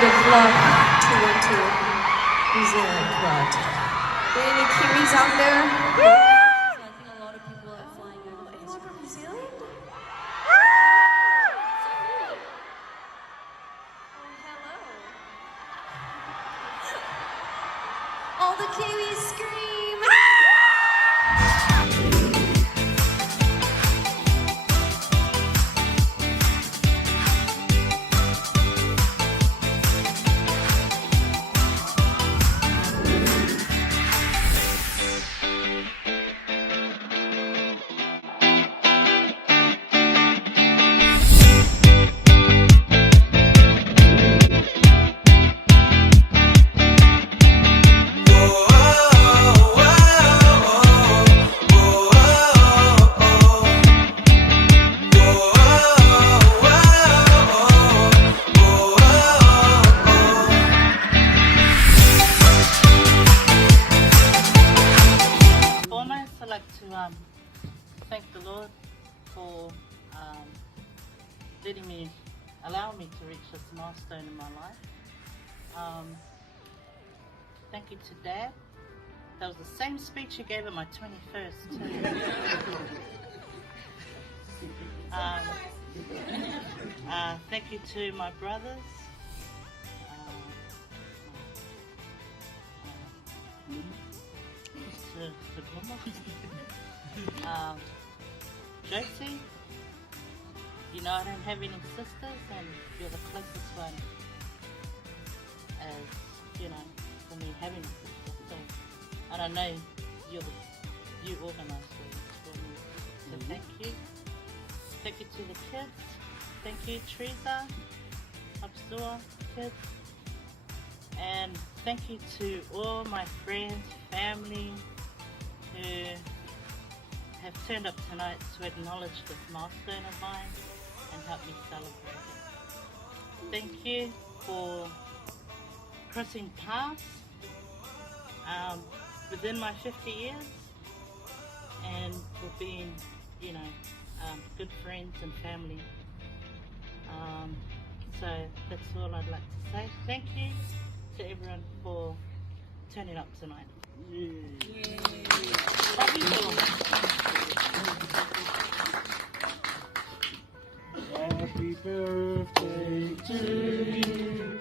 would have loved to went to New Zealand, but any Kiwis out there? So I think a lot of people are flying over. Anyone from New Zealand? All the Kiwis scream! I'd like to thank the Lord for allowing me to reach this milestone in my life. Thank you to Dad. That was the same speech he gave at my 21st too. Thank you to my brothers. To Josie, you know I don't have any sisters and you're the closest one as, you know, for me having a sister. So, and I know you organised all this for me. So thank you. Thank you to the kids. Thank you Teresa, Absua kids. And thank you to all my friends, family, who have turned up tonight to acknowledge this milestone of mine and help me celebrate it. Thank you for crossing paths within my 50 years and for being, you know, good friends and family. So that's all I'd like to say. Thank you to everyone for turning up tonight. Happy birthday to you.